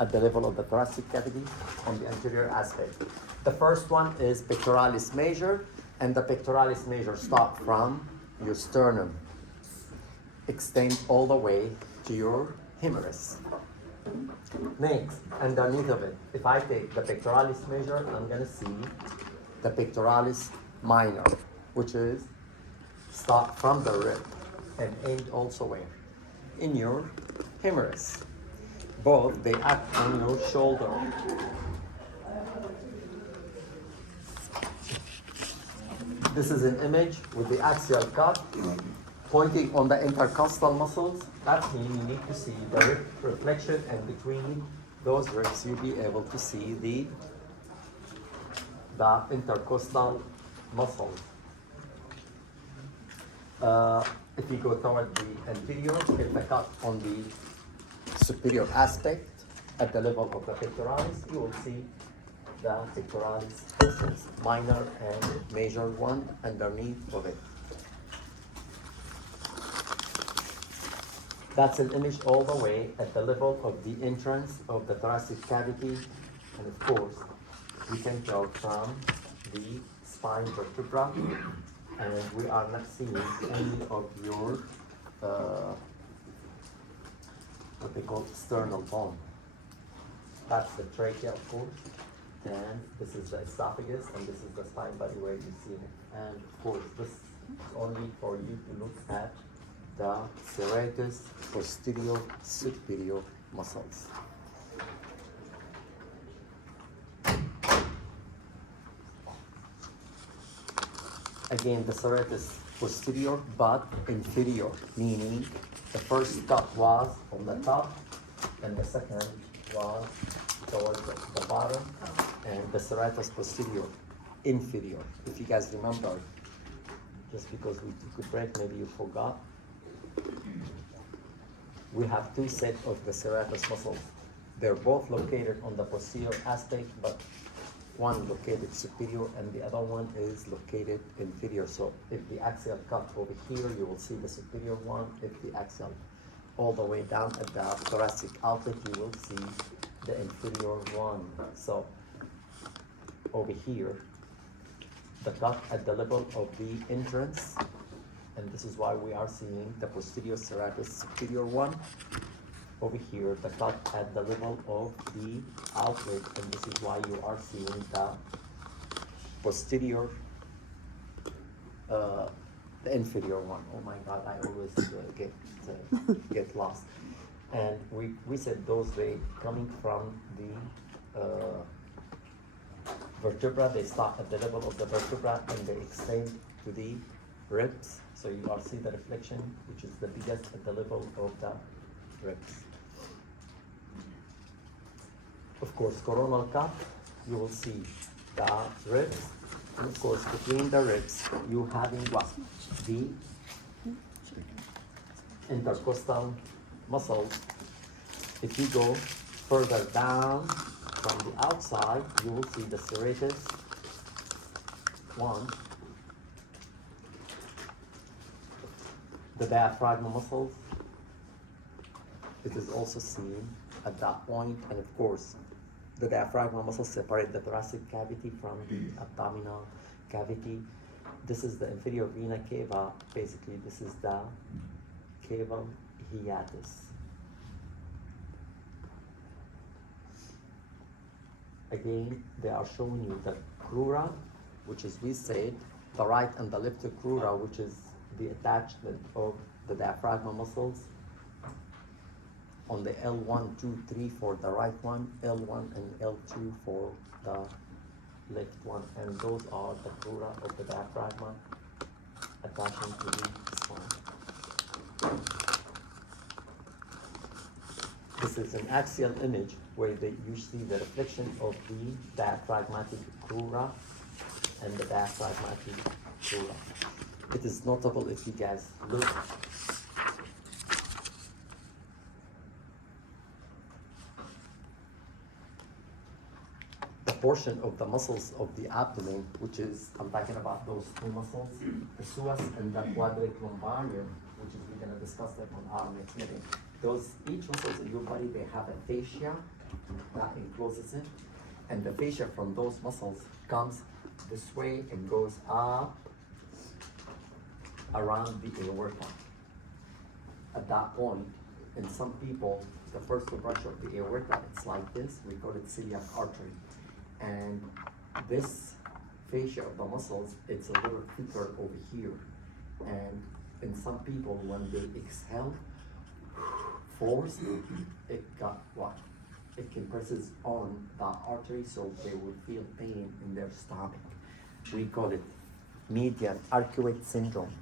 at the level of the thoracic cavity on the anterior aspect. The first one is pectoralis major, and the pectoralis major start from your sternum, extend all the way to your humerus. Next, underneath of it, if I take the pectoralis major, I'm gonna see the pectoralis minor, which is start from the rib and end also where? In your humerus. Both, they act on your shoulder. This is an image with the axial cut pointing on the intercostal muscles. That means you need to see the rib reflection, and between those ribs you'll be able to see the intercostal muscles. If you go toward the anterior, get the cut on the superior aspect at the level of the pectoralis, you will see the pectoralis muscles, minor and major one underneath of it. That's an image all the way at the level of the entrance of the thoracic cavity, and of course, we can tell from the spine vertebra, and we are not seeing any of your what they call sternal bone. That's the trachea, of course. Then this is the esophagus, and this is the spine body where you see it. And of course, this is only for you to look at the serratus posterior superior muscles. Again, the serratus posterior but inferior, meaning the first cut was on the top and the second was towards the bottom, and the serratus posterior inferior. If you guys remember, just because we took a break, maybe you forgot, we have two sets of the serratus muscles. They're both located on the posterior aspect, but one located superior and the other one is located inferior. So if the axial cut over here, you will see the superior one. If the axial all the way down at the thoracic outlet, you will see the inferior one. So over here, the cut at the level of the entrance, and this is why we are seeing the posterior serratus superior one. Over here, the cut at the level of the outlet, and this is why you are seeing the posterior, the inferior one. Oh my God, I always get lost. And we said those they coming from the vertebra. They start at the level of the vertebra and they extend to the ribs. So you are see the reflection, which is the biggest at the level of the ribs. Of course, coronal cut, you will see the ribs, and of course, between the ribs, you having what? The intercostal muscles. If you go further down from the outside, you will see the serratus one, the diaphragm muscles. It is also seen at that point, and of course, the diaphragm muscles separate the thoracic cavity from the abdominal cavity. This is the inferior vena cava. Basically, this is the cava hiatus. Again, they are showing you the crura, which is, we said, the right and the left crura, which is the attachment of the diaphragm muscles on the L1, 2, 3 for the right one, L1 and L2 for the left one, and those are the crura of the diaphragm attaching to the spine. This is an axial image where you see the reflection of the diaphragmatic crura and the diaphragmatic crura. It is notable if you guys look the portion of the muscles of the abdomen, which is, I'm talking about those two muscles, the psoas and the quadrilumbarium, which is we're gonna discuss that on our next meeting. Those, each muscles in your body, they have a fascia, that encloses it, and the fascia from those muscles comes this way and goes up around the aorta. At that point, in some people, the first brush of the aorta, it's like this, we call it celiac artery. And this fascia of the muscles, it's a little thicker over here. And in some people, when they exhale, force, it got what? It compresses on that artery, so they will feel pain in their stomach. We call it median arcuate syndrome.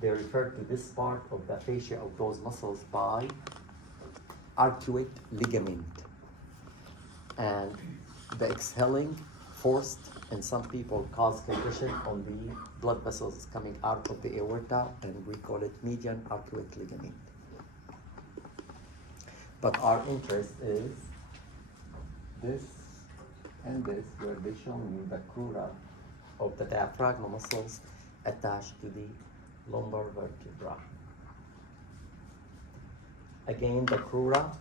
They refer to this part of the fascia of those muscles by arcuate ligament. And the exhaling forced in some people cause compression on the blood vessels coming out of the aorta, and we call it median arcuate ligament. But our interest is this and this, where they show you the crura of the diaphragma muscles attached to the lumbar vertebra. Again, the crura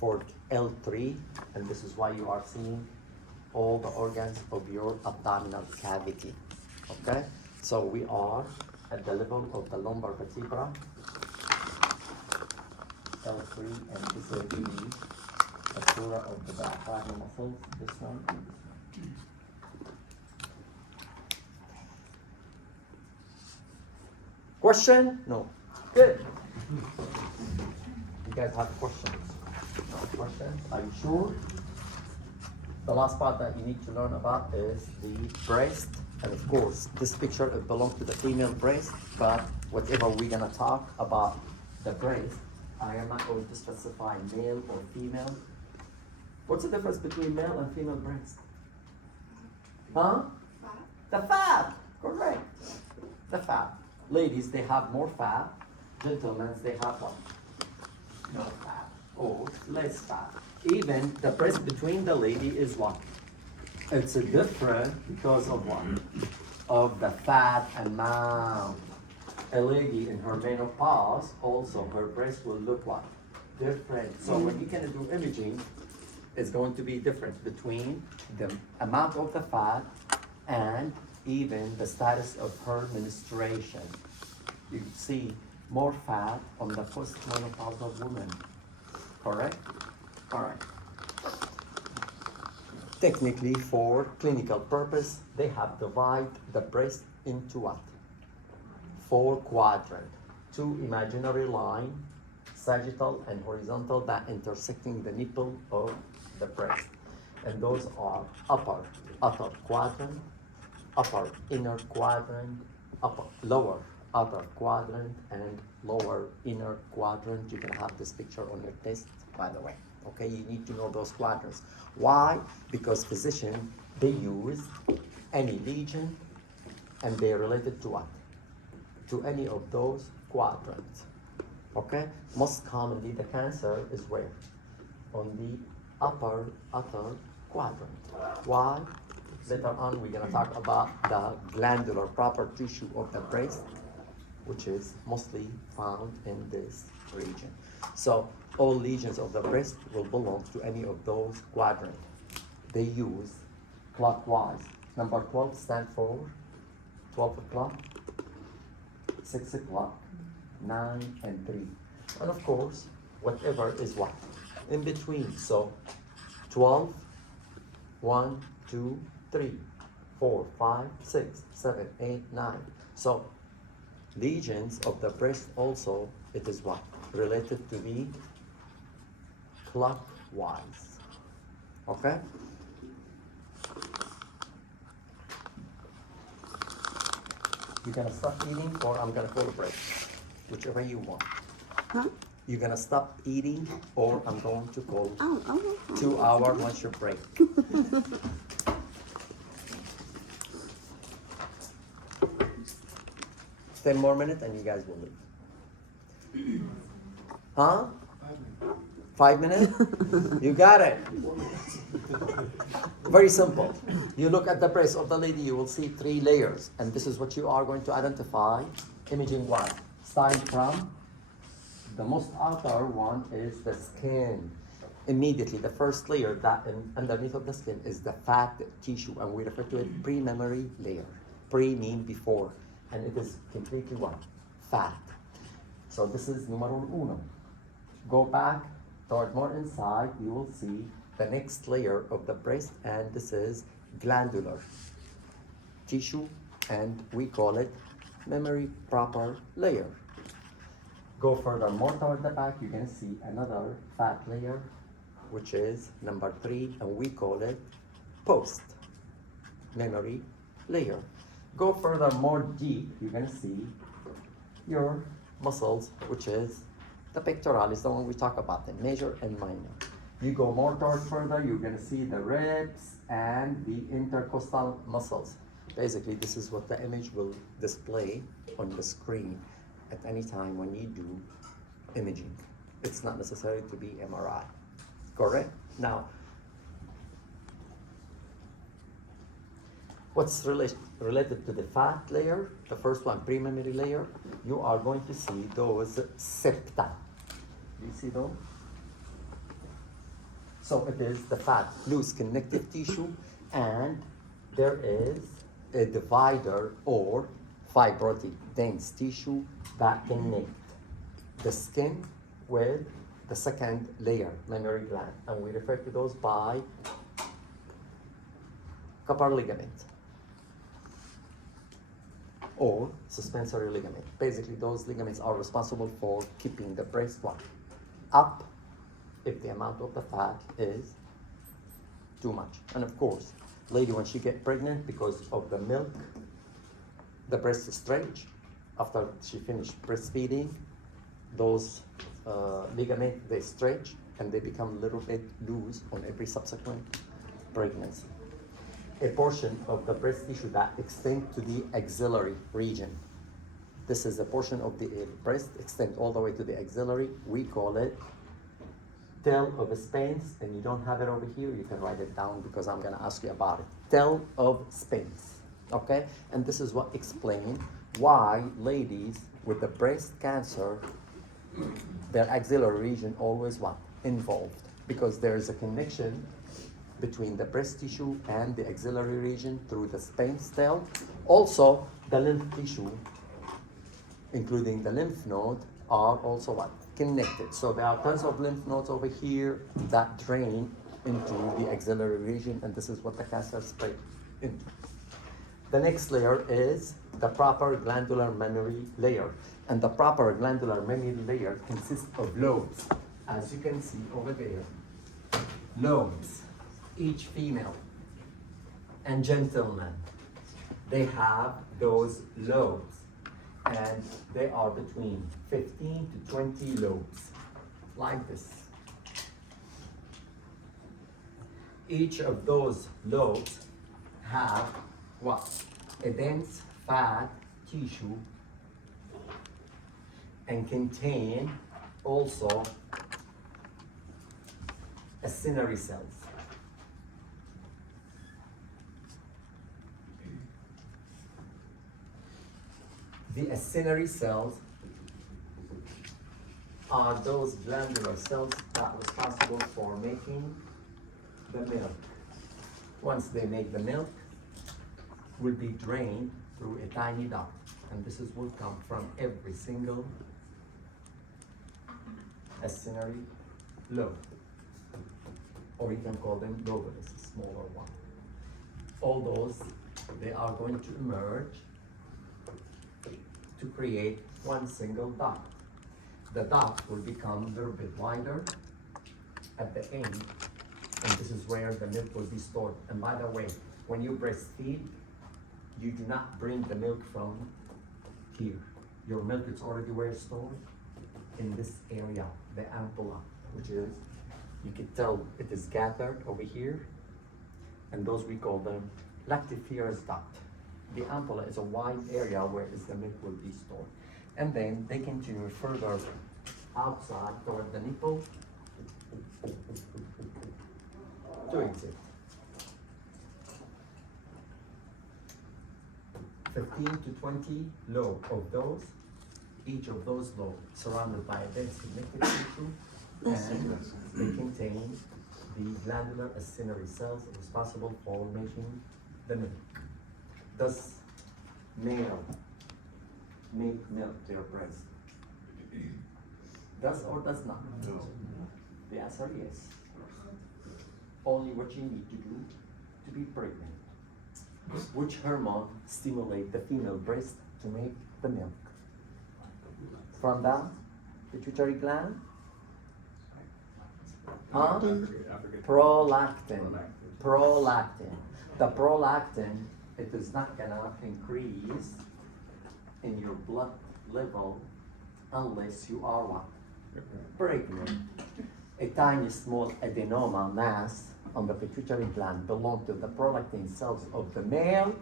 for L3, and this is why you are seeing all the organs of your abdominal cavity. Okay? So we are at the level of the lumbar vertebra, L3, and this will be the crura of the diaphragma muscles, this one and this one. Question? No. Good. You guys have questions? No questions? Are you sure? The last part that you need to learn about is the breast. And of course, this picture, it belongs to the female breast, but whatever we're gonna talk about the breast, I am not going to specify male or female. What's the difference between male and female breast? Huh? The fat, correct. The fat. Ladies, they have more fat. Gentlemen, they have what? No fat or less fat. Even the breast between the lady is what? It's a different because of what? Of the fat amount. A lady in her menopause, also her breast will look what? Different. So when you can do imaging, it's going to be different between the amount of the fat and even the status of her menstruation. You see more fat on the postmenopausal woman, correct? All right. Technically, for clinical purpose, they have divided the breast into what? 4 quadrants. 2 imaginary line, sagittal and horizontal, that intersecting the nipple of the breast. And those are outer quadrant, upper inner quadrant, lower outer quadrant, and lower inner quadrant. You can have this picture on your test, by the way. Okay, you need to know those quadrants. Why? Because physicians, they use any lesion and they relate it to what? To any of those quadrants. Okay? Most commonly, the cancer is where? On the upper quadrant. Why? Later on, we're going to talk about the glandular proper tissue of the breast, which is mostly found in this region. So all lesions of the breast will belong to any of those quadrants. They use clockwise. Number 12 stands for 12 o'clock, 6 o'clock, 9, and 3. And of course, whatever is what? In between. So 12, 1, 2, 3, 4, 5, 6, 7, 8, 9. So lesions of the breast also, it is what? Related to the clockwise. Okay? You're gonna stop eating or I'm gonna call a break. Whichever you want. Huh? You're gonna stop eating or I'm going to call Oh. 2-hour lunch break. 10 more minutes and you guys will leave. Huh? 5 minutes? You got it. Very simple. You look at the breast of the lady, you will see 3 layers. And this is what you are going to identify imaging wise. Starting from the most outer one is the skin. Immediately, the first layer that underneath of the skin is the fat tissue, and we refer to it pre-mammary layer. Pre mean before, and it is completely what? Fat. So this is numero uno. Go back toward more inside, you will see the next layer of the breast, and this is glandular tissue, and we call it mammary proper layer. Go further more toward the back, you're gonna see another fat layer, which is number 3, and we call it post mammary layer. Go further more deep, you're gonna see your muscles, which is the pectoralis, the one we talk about, the major and minor. You go more toward further, you're gonna see the ribs and the intercostal muscles. Basically, this is what the image will display on the screen at any time when you do imaging. It's not necessary to be MRI, correct? Now, what's related to the fat layer, the first one, pre-mammary layer, you are going to see those septa. Do you see those? So it is the fat, loose connective tissue, and there is a divider or fibrotic dense tissue that connect the skin with the second layer, mammary gland, and we refer to those by copper ligament or suspensory ligament. Basically, those ligaments are responsible for keeping the breast one up if the amount of the fat is too much. And of course, lady, when she get pregnant, because of the milk, the breast stretch. After she finished breastfeeding, those ligaments, they stretch and they become a little bit loose on every subsequent pregnancy. A portion of the breast tissue that extends to the axillary region. This is a portion of the breast extend all the way to the axillary. We call it tail of Spence, and you don't have it over here, you can write it down because I'm gonna ask you about it. Tail of Spence, okay? And this is what explains why ladies with the breast cancer, their axillary region always what? Involved, because there is a connection between the breast tissue and the axillary region through the Spence tail. Also, the lymph tissue, including the lymph node, are also what? Connected. So there are tons of lymph nodes over here that drain into the axillary region, and this is what the cancer spread into. The next layer is the proper glandular mammary layer, and the proper glandular mammary layer consists of lobes, as you can see over there. Lobes. Each female and gentleman, they have those lobes, and they are between 15 to 20 lobes, like this. Each of those lobes have what? A dense fat tissue, and contain also acinary cells. The acinary cells are those glandular cells that are responsible for making the milk. Once they make the milk, will be drained through a tiny duct, and this will come from every single acinary lobe, or you can call them lobulus, a smaller one. All those, they are going to emerge to create one single duct. The duct will become a little bit wider at the end, and this is where the milk will be stored. And by the way, when you breastfeed, you do not bring the milk from here. Your milk is already where it's stored? In this area, the ampulla, which is, you can tell it is gathered over here, and those we call them lactiferous duct. The ampulla is a wide area where the milk will be stored. And then they continue further outside toward the nipple to exit. 15 to 20 lobes of those, each of those lobes surrounded by a dense connective tissue, and they contain the glandular acinary cells responsible for making the milk. Does male make milk their breast? Does or does not? No. The answer is only what you need to do to be pregnant. Which hormone stimulate the female breast to make the milk? From the pituitary gland? Huh? Prolactin. Prolactin. The prolactin, it is not gonna increase in your blood level unless you are what? Pregnant. A tiny small adenoma mass on the pituitary gland belong to the prolactin cells of the male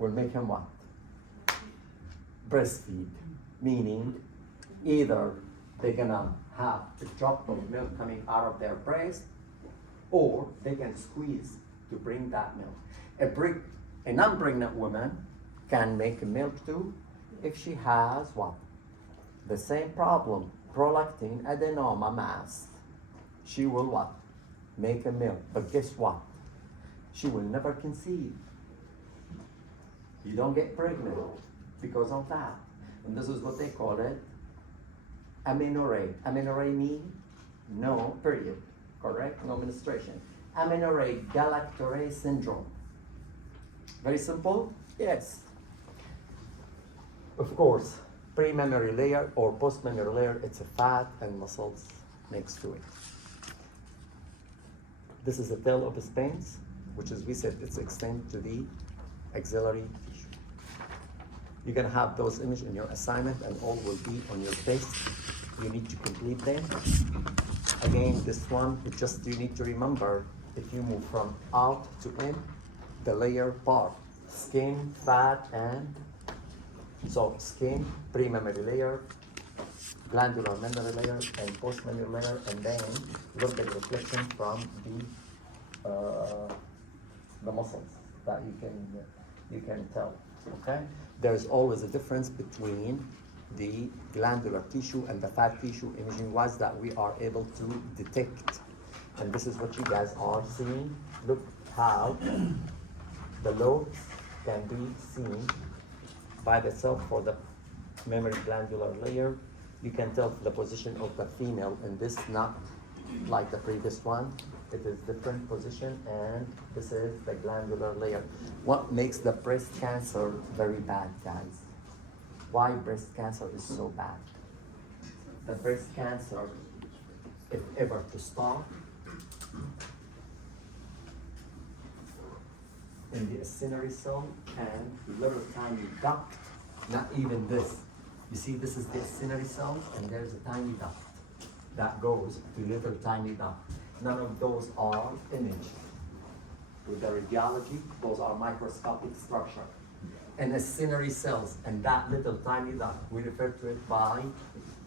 will make him what? Breastfeed. Meaning either they're gonna have a drop of milk coming out of their breast or they can squeeze to bring that milk. A non-pregnant woman can make milk too if she has what? The same problem, prolactin adenoma mass. She will what? Make a milk. But guess what? She will never conceive. You don't get pregnant because of that. And this is what they call it, amenorrhea. Amenorrhea means no period, correct? No menstruation. Amenorrhea galactorrhea syndrome. Very simple? Yes. Of course, pre-mammary layer or post-mammary layer, it's a fat and muscles next to it. This is the tail of the spines, which is, we said, it's extend to the axillary tissue. You're gonna have those images in your assignment and all will be on your test. You need to complete them. Again, this one, it just you need to remember, if you move from out to in, the layer part, skin, fat, and so skin, pre-mammary layer, glandular mammary layer, and post-mammary layer, and then look at the reflection from the muscles that you can tell. Okay, there's always a difference between the glandular tissue and the fat tissue imaging-wise that we are able to detect, and this is what you guys are seeing. Look how the lobes can be seen by itself for the mammary glandular layer. You can tell the position of the female in this, not like the previous one. It is different position, and this is the glandular layer. What makes the breast cancer very bad, guys? Why breast cancer is so bad? The breast cancer, if ever to start, in the acinary cell and little tiny duct, not even this. You see, this is the acinary cell, and there's a tiny duct that goes to little tiny duct. None of those are imaged with the radiology. Those are microscopic structure. And acinary cells, and that little tiny duct, we refer to it by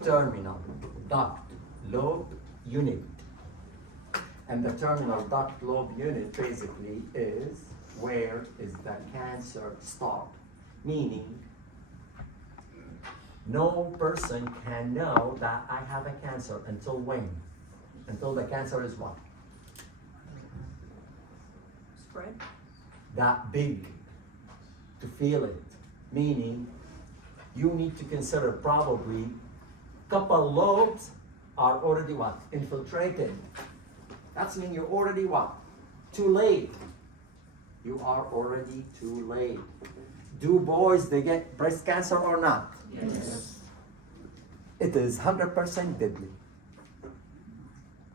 terminal duct lobe unit. And the terminal duct lobe unit basically is where is the cancer start, meaning no person can know that I have a cancer until when? Until the cancer is what? Spread. That big to feel it, meaning you need to consider probably couple lobes are already what? Infiltrated. That's mean you're already what? Too late. You are already too late. Do boys, they get breast cancer or not? Yes. It is 100% deadly.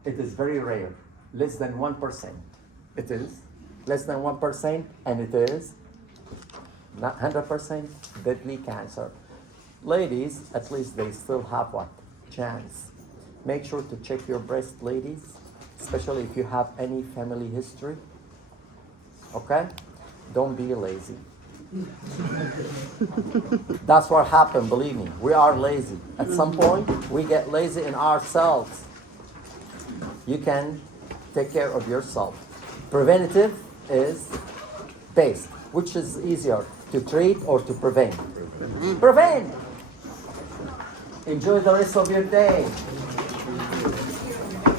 It is very rare, less than 1%. It is less than 1%, and it is not 100% deadly cancer. Ladies, at least they still have what? Chance. Make sure to check your breast, ladies, especially if you have any family history. Okay? Don't be lazy. That's what happened, believe me. We are lazy. At some point, we get lazy in ourselves. You can take care of yourself. Preventative is based. Which is easier, to treat or to prevent? Prevent! Enjoy the rest of your day.